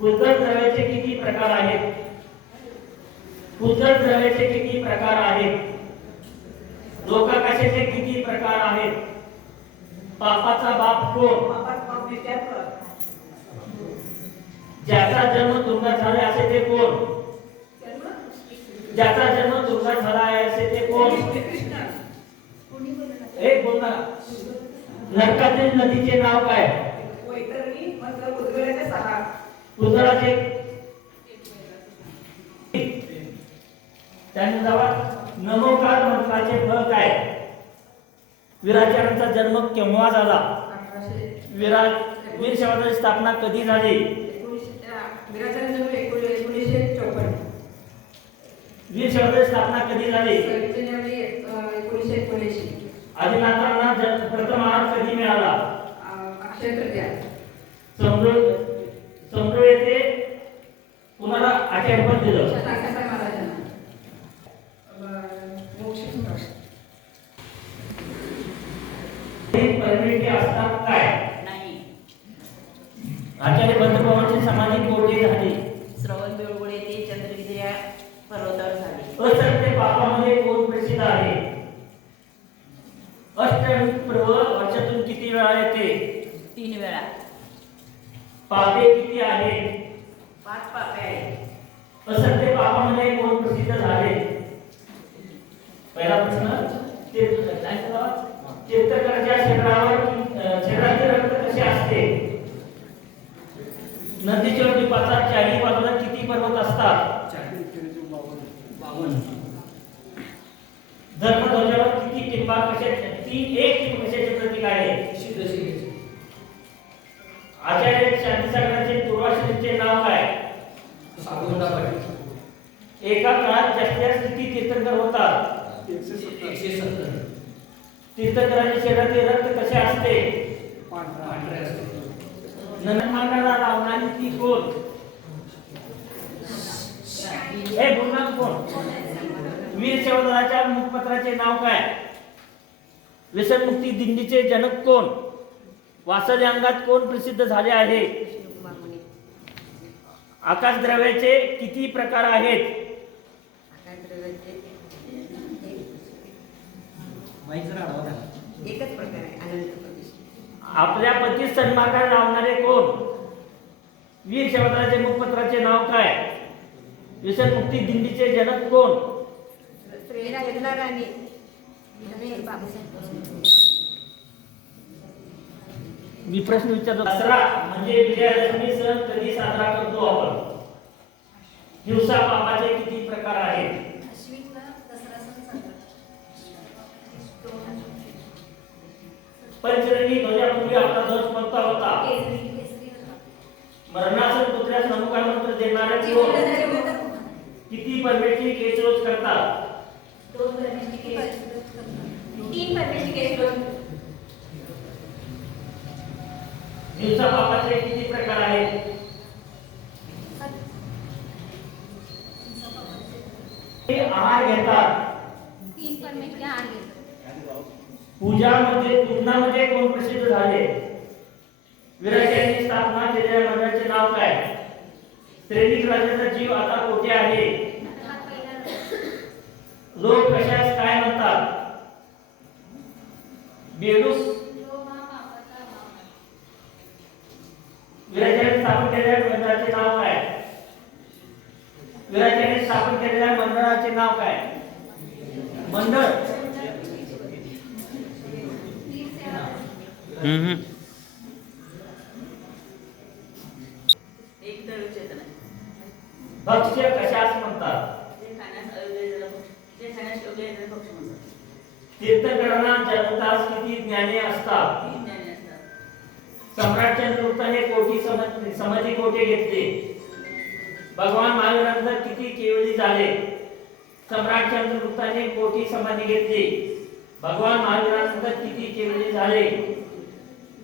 उज्जड द्रव्याचे किती प्रकार आहेत? उज्जड द्रव्याचे किती प्रकार आहेत? लोकाकाशाचे किती प्रकार आहेत? पापाचा बाप कोण? ज्याचा जन्म तुरुंगात झाला असे ते कोण? ज्याचा जन्म तुरुंगात झाला आहे असे ते कोण? एक बोल ना. नरकातील नदीचे नाव काय? उज्जडाचे त्यानंतर नमोकार मंत्राचे फळ काय? विराजरांचा जन्म केव्हा झाला? वीर शैवाची स्थापना कधी झाली? वीर शैवाची स्थापना कधी झाली? आदिनाथांना प्रथम आहार कधी मिळाला? समृद्ध येथे कुणाला आचार्यपद दिलं? परमिटी असतात काय? नाही. आचार्य बंधुभावांची समाधी कोठे झाली? श्रवण बेळगोळ येथे चंद्रगिरी या पर्वतावर झाली. असत्य पापामध्ये कोण प्रसिद्ध आहे? अष्टमी पर्व वर्षातून किती वेळा येते? 3 वेळा. पापे किती आहेत? 5 पापे आहेत. असत्य पापामध्ये कोण प्रसिद्ध झाले? पहिला प्रश्न तीर्थंकराच्या शरीराचे रक्त कसे असते? नदीच्या द्वीपाचा चारी बाजूला किती पर्वत असतात? धर्मध्वजावर किती टिंबा एक टिंब कशाचे प्रतीक आहे? आचार्य शांतीसागराचे पूर्वाश्रमीचे नाव काय? एका काळात जास्तीत जास्त किती तीर्थंकर होतात? 170. तीर्थंकराच्या शरीराचे रक्त कसे असते? नंदनमानाला लावणारी ती कोण? हे बोलना कोण? वीर शैवदलाच्या मुखपत्राचे नाव काय? व्यसनमुक्ती दिंडीचे जनक कोण? वासद अंगात कोण प्रसिद्ध झाले आहे? आकाश द्रव्याचे किती प्रकार आहेत? एकच प्रकार आहे, अनंत प्रदेश. आपल्या पतीस सन्मार्गाला लावणारे कोण? वीर शैवदलाचे मुखपत्राचे नाव काय? व्यसनमुक्ती दिंडीचे जनक कोण? राणी. मी प्रश्न विचारतो. दसरा म्हणजे विजयादशमी सण कधी साजरा करतो आपण? दिवसा पापाचे किती प्रकार आहेत? पंचरणी ध्वजापूर्वी आपला ध्वज कोणता होता? मरणासन पुत्र्यास नमोकार मंत्र देणारे कोण? किती परमेश्वरी केस रोज करतात? 2 परमेश्वरी केस. 3 परमेश्वरी केस रोज. दिवसा पापाचे किती प्रकार आहेत? ते आहार घेतात. 3 परमेश्वरी आहार घेतात. पूजामध्ये पूजनामध्ये कोण प्रसिद्ध झाले? विराजांनी स्थापना केलेल्या मंडळाचे नाव काय? त्रैनिक राजाचा जीव आता कोठे आहे? लोक कशास काय म्हणतात? बेडूस. विराजांनी स्थापन केलेल्या मंडळाचे नाव काय? विराजांनी स्थापन केलेल्या मंडळाचे नाव काय? मंडळ. एक दळ चेतना. भक्ष्य कशास म्हणतात? जे खाण्यास योग्य आहे त्याला भक्ष्य म्हणतात. तीर्थंकरांना जन्मतास किती ज्ञाने असतात? 3 ज्ञाने असतात. सम्राट चंद्रगुप्ताने कोठी समाधी कोठे घेतली? भगवान महावीरांना किती केवळी झाले? सम्राट चंद्रगुप्ताने कोठी समाधी घेतली? भगवान महावीरांना किती केवळी झाले?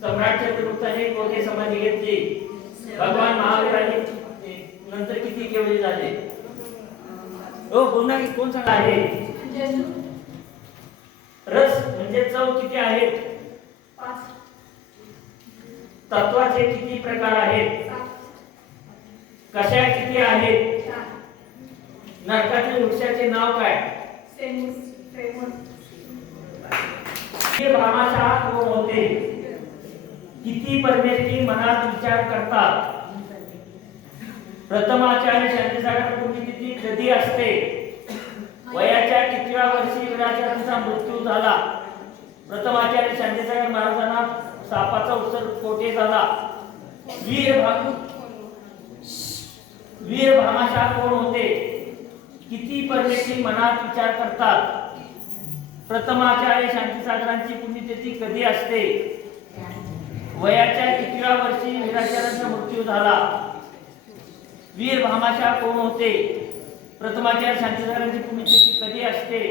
सम्राट चंद्रगुप्ताने कोठे समाधी घेतली? भगवान महावीरांनी नंतर किती केवळी झाले? पुन्हा कोण सांगा आहे? रस म्हणजे चव किती आहेत? 5. तत्वाचे किती प्रकार आहेत? कशा किती आहेत? नरकातील वृक्षाचे नाव काय? हे भामाशाह कोण होते? किती परमेश्वरी मनात विचार करतात? प्रथमाचार्य शांतीसागर पुण्यतिथी कधी असते? वयाच्या कितव्या वर्षी वीराचार्यांचा मृत्यू झाला? प्रथमाचार्य शांतीसागर महाराजांना सापाचा उत्सर्ग कोठे झाला? वीर भामाशाह कोण होते? किती परमेश्वरी मनात विचार करतात? प्रथमाचार्य शांतीसागरांची पुण्यतिथी कधी असते? वयाच्या कितव्या वर्षी वीराचार्यांचा मृत्यू झाला? वीर भामाशाह कोण होते? प्रथमाचार्य शांतीसागरांची पुण्यतिथी कधी असते?